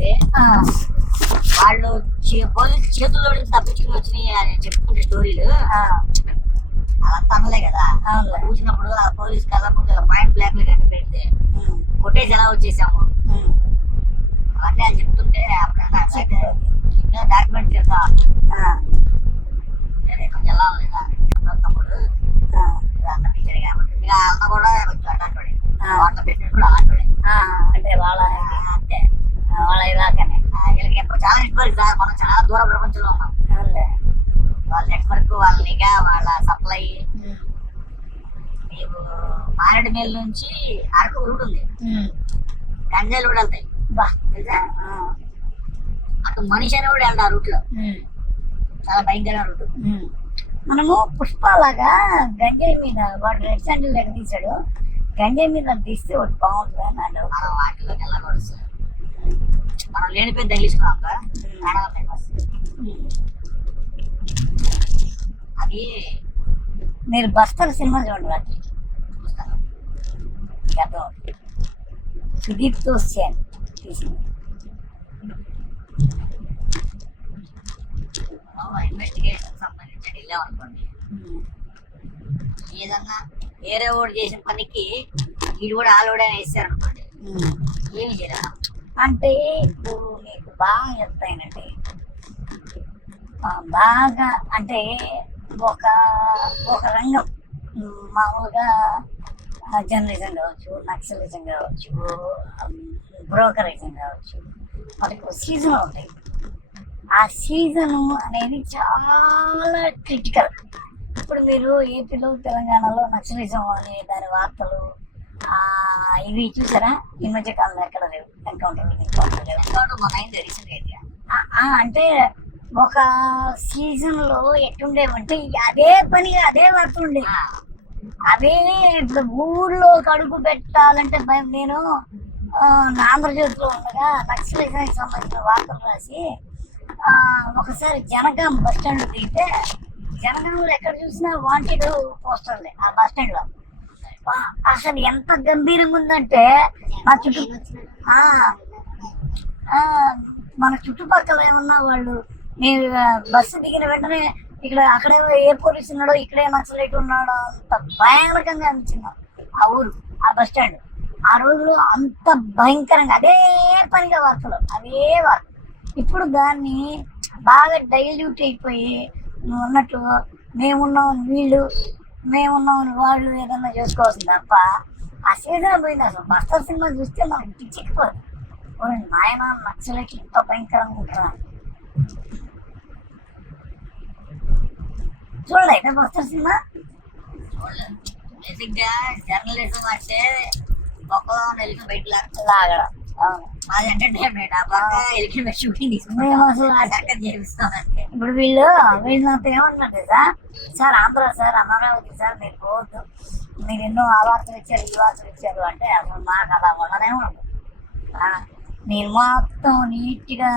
ఉంది. వాళ్ళు పోలీసు చేతుల్లో నుంచి తప్పించుకుని వచ్చినాయి అని చెప్పుకుంటే స్టోరీలు అలా తనలే కదా. చూసినప్పుడు ఆ పోలీస్ కళ్ళ ముందు పాయింట్ బ్లాక్ లో కట్టి పెడితే కొట్టేసి ఎలా వచ్చేసాము అవన్నీ అది చెప్తుంటే అప్పుడన్నా డాక్యుమెంట్ చేద్దాం కొంచెం ఎలా లేదా తమ్ముడు అన్న పిక్చర్ కాబట్టి ఇక అన్న కూడా కొంచెం అలాంటి వార్త పెట్టినట్టు కూడా అలాంటి అంటే వాళ్ళ అంతే వాళ్ళ ఇలాకనే వీళ్ళకి ఎప్పుడు చాలా నెట్వర్క్ సార్. మనం చాలా దూర ప్రపంచంలో ఉన్నాం. వాళ్ళ నెట్వర్క్, వాళ్ళ నిఘా, వాళ్ళ సప్లై. మీకు మారేడుమిల్లి నుంచి అరకు రూట్ ఉంది, గంజాయిలు కూడా వెళ్తాయి తెలుసా. అటు మనిషి అని కూడా వెళ్తారు ఆ రూట్ లో. చాలా భయంకరమైన రూట్. మనము పుష్పలాగా గంజాయి మీద వాడు రెడ్ శాండిల్ దగ్గర తీసాడు, గంజాయి మీద తీస్తే ఒకటి బాగుంటుంది అన్నాడు. మనం వాటిలోకి వెళ్ళకూడదు సార్. మనం లేనిపోయి తగిలించుకున్నాం అది. మీరు బస్తర్ సినిమా చూడండి, రాత్రి సుదీప్ తో సేన్ తీసింది. ఇన్వెస్టిగేషన్ సంబంధించి వెళ్ళామనుకోండి, ఏదన్నా వేరే వాడు చేసిన పనికి వీడు కూడా ఆలోడే వేస్తారనుకోండి, ఏమి చేయరా అంటే ఇప్పుడు మీకు బాగా చెప్తాయినండి. బాగా అంటే ఒక ఒక రంగం మామూలుగా జర్నలిజం కావచ్చు, నక్సలిజం కావచ్చు, బ్రోకరిజం కావచ్చు, మనకు సీజన్ ఉంటాయి. ఆ సీజను అనేది చాలా క్రిటికల్. ఇప్పుడు మీరు ఏపీలో తెలంగాణలో నక్సలిజం అనే దాని వార్తలు ఇవి చూసారా? ఈ మధ్య కాలంలో ఎక్కడ లేవు ఎన్కౌంటర్. అంటే ఒక సీజన్ లో ఎట్టుండేవంటే అదే పనిగా అదే వార్త ఉండే అవే. ఇప్పుడు ఊర్లో అడుగు పెట్టాలంటే భయం. నేను ఆంధ్రజ్యోతిలో ఉండగా నక్సలిజానికి సంబంధించిన వార్తలు రాసి ఒకసారి జనగాం బస్ స్టాండ్ దిగితే జనగాంలో ఎక్కడ చూసినా వాంటెడ్ పోస్టర్లే ఆ బస్ స్టాండ్ లో. అసలు ఎంత గంభీరంగా ఉందంటే మన చుట్టుపక్కల ఏమన్నా వాళ్ళు మీరు బస్సు దిగిన వెంటనే ఇక్కడ అక్కడే ఏ పోలీసు ఉన్నాడో ఇక్కడే నక్సలైట్ ఉన్నాడో అంత భయంకరంగా అనిపించింది ఆ ఊరు, ఆ బస్ స్టాండ్. ఆ రోజులో అంత భయంకరంగా అదే పనిగా వార్తలు అవే వార్త. ఇప్పుడు దాన్ని బాగా డైల్యూట్ అయిపోయి నువ్వు అన్నట్టు మేమున్నామని వీళ్ళు, మేమున్నామని వాళ్ళు ఏదన్నా చేసుకోవాల్సింది తప్ప ఆ సీజన్ పోయింది. అసలు బస్తర్ సినిమా చూస్తే మనకి పిచ్చిపోదు. నాయన నక్సలైట్లు ఇంత భయంకరంగా ఉంటారా చూడలే అయితే బస్తర్ సినిమా. జర్నలిజం అంటే మొక్కలో ఎలికి బయట లాగడం అది ఎంటర్టైన్మెంట్. ఆ పక్క ఎలికి షూటింగ్ చేపిస్తామంటే ఇప్పుడు వీళ్ళు నాతో ఏమంటున్నారు sir Andhra sir Amaravati sir మీరు పోవద్దు, మీరు ఎన్నో ఆ వార్తలు ఇచ్చారు ఈ వార్తలు ఇచ్చారు అంటే అసలు మాకు అలా ఉండనే ఉండదు. నేను మొత్తం నీట్గా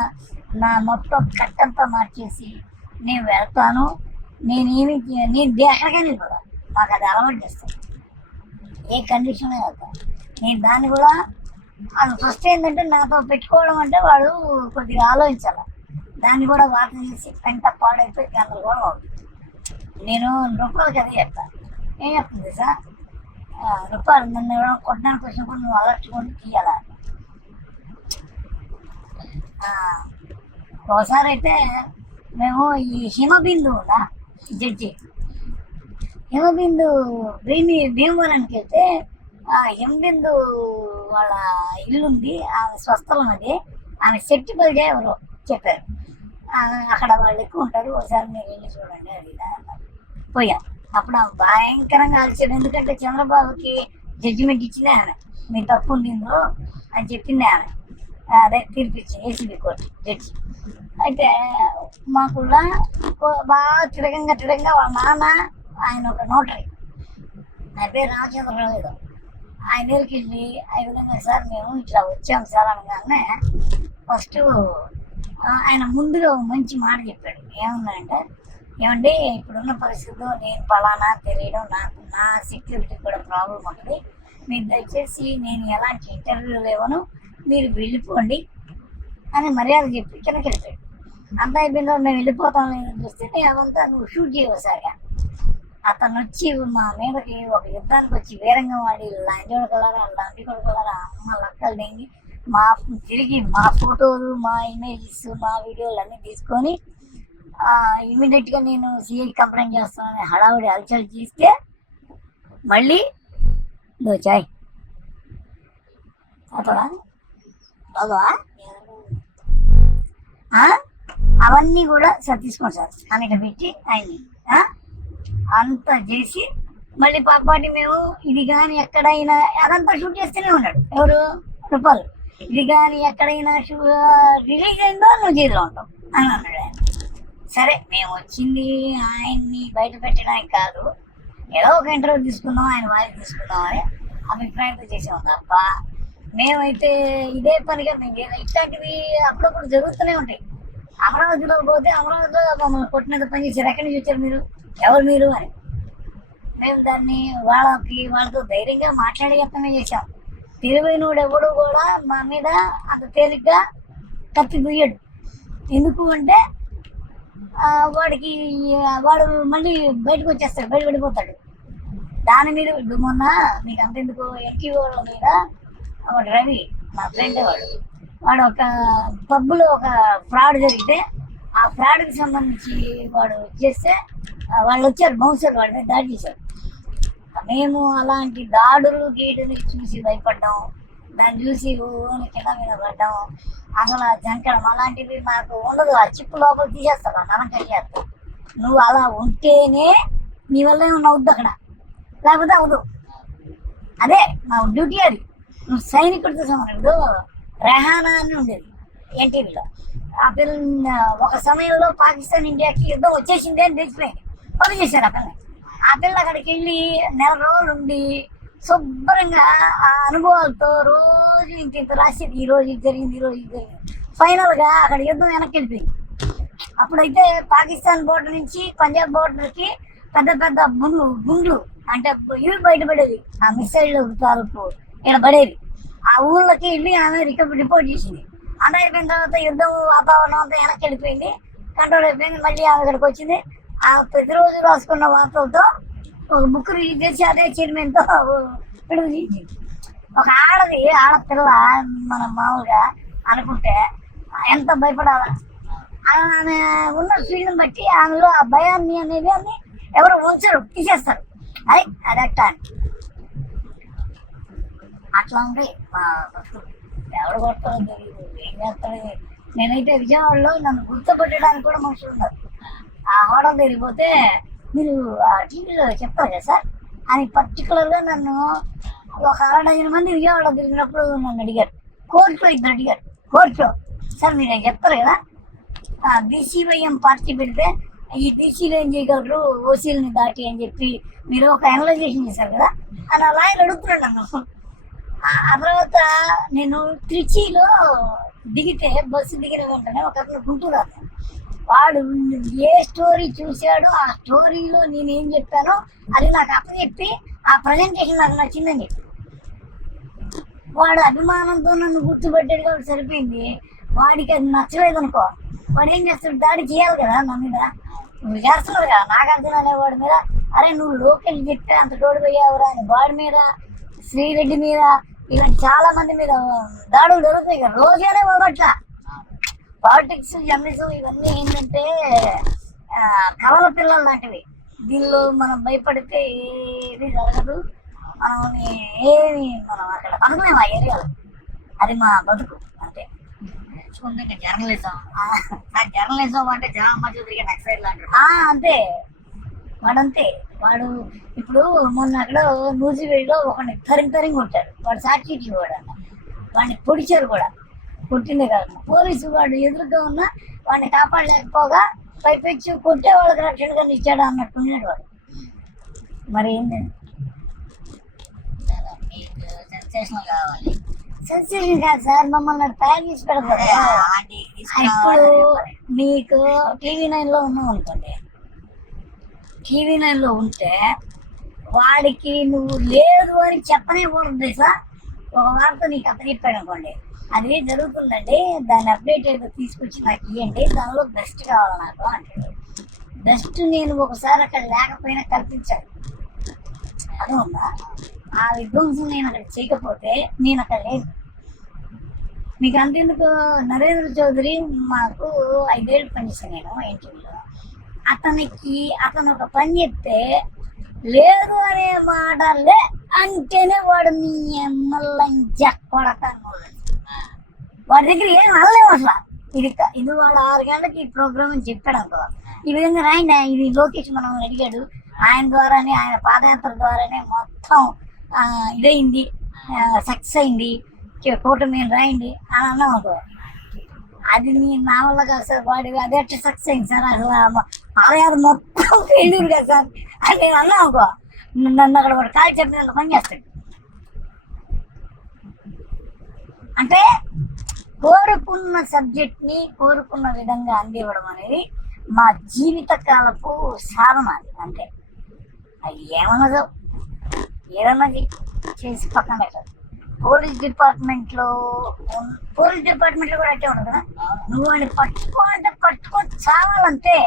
నా మొత్తం కట్టంతా మార్చేసి నేను వెళ్తాను. నేను ఎక్కడికైనా కూడా మాకు అది అలవాటు చేస్తాను, ఏ కండిషన్లో వెళ్తాను నేను. దాన్ని కూడా ఫస్ట్ ఏంటంటే నాతో పెట్టుకోవడం అంటే వాడు కొద్దిగా ఆలోచించాలి. దాన్ని కూడా వార్త చేసి పెంట పాడైపోయి గందరగోళం అవుతుంది. నేను రూపాయలకి అదే చెప్తాను. ఏం చెప్తుంది సార్, రూపాయలు నన్ను కొట్టడానికి వచ్చినప్పుడు నువ్వు అలర్చుకొని తీయాలా. ఒకసారి అయితే మేము ఈ హిమబిందు ఉందా జడ్జి, హిమబిందు భీమవరానికి వెళ్తే హిమబిందు వాళ్ళ ఇల్లుంది, ఆమె స్వస్థలం అది. ఆమె శెట్టి బలిజ ఎవరో చెప్పారు, అక్కడ వాళ్ళు ఎక్కువ ఉంటారు, ఒకసారి మీరు వెళ్ళి చూడండి అది పోయాం. అప్పుడు ఆమె భయంకరంగా ఆలోచన, ఎందుకంటే చంద్రబాబుకి జడ్జిమెంట్ ఇచ్చింది ఆమె, మీ తప్పు ఉంది ఇందులో అని చెప్పింది ఆమె. అదే తీర్పిచ్చింది ఏసీబీ కోర్టు జడ్జి. అయితే మాకు బాగా తిరగంగా వాళ్ళ నాన్న ఆయన ఒక నోటరీ, నా పేరు రామచంద్రరావు ఏదో, ఆయన దగ్గరికి వెళ్ళి ఆ విధంగా సార్ మేము ఇట్లా వచ్చాము సార్ అనగానే ఫస్ట్ ఆయన ముందుగా మంచి మాట చెప్పాడు. ఏముందంటే, ఏమండి ఇప్పుడున్న పరిస్థితుల్లో నేను ఫలానా తెలియడం, నా సెక్యూరిటీ కూడా ప్రాబ్లం ఉంటుంది, మీరు దయచేసి నేను ఎలాంటి ఇంటర్వ్యూలు లేవను, మీరు వెళ్ళిపోండి అని మర్యాద చెప్పి కిందకి వెళ్ళిపోయాడు. అంతా అయిపోయిన తర్వాత మేము వెళ్ళిపోతాం లేదని చూస్తే అదంతా నువ్వు షూట్ చేయవసారిగా అతను వచ్చి మా మీదకి ఒక యుద్ధానికి వచ్చి వీరంగం వాడి లంజ కొడకలారా లండి కొడకలారా అమ్మ లక్కలు దెంగి తిరిగి మా ఫోటోలు మా ఇమేజెస్ మా వీడియోలు అన్నీ తీసుకొని ఇమీడియట్గా నేను సిఐ కంప్లైంట్ చేస్తానని హడావుడి హల్చల్ చేస్తే మళ్ళీ నువ్వు చాయ్ చదవా అవన్నీ కూడా సార్ తీసుకోండి సార్ అనేక పెట్టి ఆయన్ని అంత చేసి మళ్ళీ పాపాటి మేము ఇది కానీ ఎక్కడైనా అదంతా షూట్ చేస్తూనే ఉన్నాడు ఎవరు రూపాయలు ఇది కానీ ఎక్కడైనా రిలీజ్ అయిందో నువ్వు జైల్లో ఉంటావు అని అన్నాడు ఆయన. సరే మేము వచ్చింది ఆయన్ని బయట పెట్టడానికి కాదు, ఏదో ఒక ఇంటర్వ్యూ తీసుకుందాం ఆయన వాయిస్ తీసుకుందాం అని అభిప్రాయంతో చేసాం తప్ప మేమైతే ఇదే పనిగా మేము ఇట్లాంటివి అప్పుడప్పుడు జరుగుతూనే ఉంటాయి. అమరావతిలో పోతే అమరావతిలో మమ్మల్ని కొట్టినంత పని చేశారు, ఎక్కడి నుంచి వచ్చారు మీరు, ఎవరు మీరు అని మేము దాన్ని వాళ్ళతో ధైర్యంగా మాట్లాడే యత్నమే చేశాం. తెలివైనోడు ఎవడు కూడా మా మీద అంత తేలిగ్గా కత్తి దుయ్యడు. ఎందుకు అంటే వాడు మళ్ళీ బయటకు వచ్చేస్తాడు, బయట పడిపోతాడు. దాని మీద మొన్న మీకు అంతెందుకు ఎన్టీవీ వాళ్ళ మీద వాడు రవి మా ఫ్రెండ్ వాడు ఒక పబ్లో ఒక ఫ్రాడ్ జరిగితే ఆ ఫ్రాడ్కి సంబంధించి వాడు చేస్తే వాళ్ళు వచ్చారు బౌన్సర్ వాడి మీద దాడి చేశారు. మేము అలాంటి దాడులు గీడుని చూసి భయపడ్డాం, దాన్ని చూసి ఊని కింద మీద పడ్డాం. అసలు ఆ జంకడం అలాంటివి మాకు ఉండదు, ఆ చిప్పు లోపల తీసేస్తారు, ఆ నరం కలిగేస్తారు. నువ్వు అలా ఉంటేనే నీ వల్ల ఏమన్నా అవుద్దు అక్కడ, లేకపోతే అవదు. అదే నా డ్యూటీ అది. నువ్వు సైనికుడితో సమానం. ఇప్పుడు రెహానా అని ఉండేది ఎన్టీవీలో, ఆ పిల్ల ఒక సమయంలో పాకిస్తాన్ ఇండియాకి యుద్ధం వచ్చేసింది అని తెలిసిపోయింది, పని చేశారు ఆ పిల్ల. ఆ పిల్ల అక్కడికి వెళ్ళి 4 రోజులు ఉండి శుభ్రంగా ఆ అనుభవాలతో రోజు ఇంత రాసేది, ఈ రోజు ఇది జరిగింది, ఈ రోజు ఇది జరిగింది. ఫైనల్గా అక్కడ యుద్ధం వెనక్కి వెళ్ళిపోయింది. అప్పుడైతే పాకిస్తాన్ బోర్డర్ నుంచి పంజాబ్ బోర్డర్కి పెద్ద పెద్ద గుండ్లు అంటే ఇవి బయటపడేది, ఆ మిసైళ్ళు తాలూకు ఇక్కడ పడేది. ఆ ఊళ్ళకి వెళ్ళి ఆమె రిపోర్ట్ చేసింది. అలా అయిపోయిన తర్వాత యుద్ధం వాతావరణం అంతా వెనక్కి వెళ్ళిపోయింది, కంట్రోల్ అయిపోయింది. మళ్ళీ ఆమె ఇక్కడికి వచ్చింది. ఆ ప్రతిరోజు రాసుకున్న వార్తలతో ఒక బుక్ రిలీజ్ చేసి అదే చైర్మన్తో విడుదల చేసింది. ఒక ఆడపిల్ల మనం మామూలుగా అనుకుంటే ఎంత భయపడాలా, ఆమె ఉన్న ఫీల్డ్ని బట్టి ఆమెలో ఆ భయాన్ని అనేది అన్ని ఎవరు ఉంచరు, తీసేస్తారు. అది అట్లా అట్లా ఉంది మా భక్తులు. ఎవరు కొడతారో తెలియదు, ఏం చేస్తాడు. నేనైతే విజయవాడలో నన్ను గుర్తుపట్టడానికి కూడా మనుషులు ఉన్నారు. ఆ హోటల్ తిరిగిపోతే మీరు ఆ టీవీలో చెప్తారు కదా సార్ అని పర్టికులర్గా నన్ను ఒక 60 మంది విజయవాడలో తిరిగినప్పుడు నన్ను అడిగారు. కోర్టులో 2 అడిగారు. కోర్టులో సార్ మీరు చెప్తారు కదా బీసీవైఎం పార్టీ పెడితే ఈ బీసీలు ఏం చేయగలరు ఓసీలని దాటి అని చెప్పి మీరు ఒక అనలైజేషన్ చేశారు కదా అని అలా ఆయన అడుగుతున్నాడు నన్ను. ఆ తర్వాత నేను ట్రిచీలో దిగితే బస్సు దిగిన వెంటనే ఒక అతను గుంటూరు అతను, వాడు ఏ స్టోరీ చూశాడో ఆ స్టోరీలో నేనేం చెప్పానో అది నాకు అప్పచెప్పి ఆ ప్రజెంటేషన్ నాకు నచ్చిందని చెప్పి వాడు అభిమానంతో నన్ను గుర్తుపెట్టాడు కాబట్టి సరిపోయింది. వాడికి అది నచ్చలేదు అనుకో, వాడు ఏం చేస్తాడు, దాడి చేయాలి కదా నా మీద. నువ్వు చేస్తున్నావు కదా నాగార్జున అనేవాడి మీద, అరే నువ్వు లోకల్ చెప్తే అంత తోడిపోయావురా అని వాడి మీద, శ్రీరెడ్డి మీద, ఇలా చాలా మంది మీద దాడులు జరుగుతాయి కదా రోజునే వదలట్లా. పాలిటిక్స్ జర్నలిజం ఇవన్నీ ఏంటంటే కవల పిల్లలు లాంటివి. దీనిలో మనం భయపడితే ఏది జరగదు, మనం అక్కడ బతకలేము ఆ ఏరియాలో. అది మా బతుకు అంతే. జర్నలిజం జర్నలిజం అంటే జామ మధ్య తిరిగే నక్సైడ్ లాంటి అంతే. వాడంతే. వాడు ఇప్పుడు మొన్న అక్కడ నూజివేడిలో ఒకరిని తరిగి కొట్టాడు. వాడు సాక్షి వాడు అన్న వాడిని పొడిచారు కూడా, కొట్టిందే కాదు పోలీసు వాడు ఎదురుగా ఉన్న వాడిని కాపాడలేకపోగా పైపెచ్చి కొట్టే వాళ్ళకి రక్షణగా ఇచ్చాడు అన్నట్టు ఉన్నాడు వాడు. మరి ఏంటండి సెన్సేషన్ కావాలి. సెన్సేషన్ కాదు సార్, మమ్మల్ని తయారు చేసి పెడతారు. ఇప్పుడు మీకు TV9లో ఉన్నావు అనుకోండి, TV9లో ఉంటే వాడికి నువ్వు లేదు అని చెప్పనే కూడదు సార్. ఒక వార్త నీకు అతను చెప్పాడు అనుకోండి, అది జరుగుతుందండి, దాన్ని అప్డేట్ ఏదో తీసుకొచ్చి నాకు ఇవ్వండి, దానిలో బెస్ట్ కావాలి నాకు అంటాడు. బెస్ట్ నేను ఒకసారి అక్కడ లేకపోయినా కల్పించాను, అది ఉందా? ఆ విధ్వంసం నేను అక్కడ చేయకపోతే నేను అక్కడ లేదు. మీకు అంతెందుకు, నరేంద్ర చౌదరి మాకు 5 ఏళ్ళు పనిచేశాను నేను ఎన్టీవీలో. అతను ఒక పని చెప్తే లేదు అనే మాటలే అంటేనే వాడు మీ ఎమ్మెల్యే కొడతాను. వాడి దగ్గర ఏం అనలేము అసలు. ఇది వాడు 6 గంటలకి ఈ ప్రోగ్రామ్ అని చెప్పాడు అనుకో, ఈ విధంగా రాయండి, ఇది లోకేష్ మనం అడిగాడు, ఆయన ద్వారానే, ఆయన పాదయాత్ర ద్వారానే మొత్తం ఇదైంది, సక్సెస్ అయింది, కూటమి రాయండి అని అన్నాం అనుకో, అది మీ నా వల్ల కాదు సార్, వాడి అదే సక్సెస్ అయింది సార్, అసలు పాదయాత్ర మొత్తం ఫెయిల్యూర్ కదా సార్ అని నేను అన్నా అనుకో, నన్ను అక్కడ వాడు కాల్ చెప్పినంత పని చేస్తాడు. అంటే కోరుకున్న సబ్జెక్ట్ని కోరుకున్న విధంగా అందివ్వడం అనేది మా జీవితకాలపు సాధన. అది అంటే అది ఏమన్నదో ఏదన్నా చేసి పక్కన పెట్టదు. పోలీస్ డిపార్ట్మెంట్లో కూడా అట్టే ఉండదు కదా, నువ్వు వాడిని పట్టుకో అంటే పట్టుకో చావాలంతే.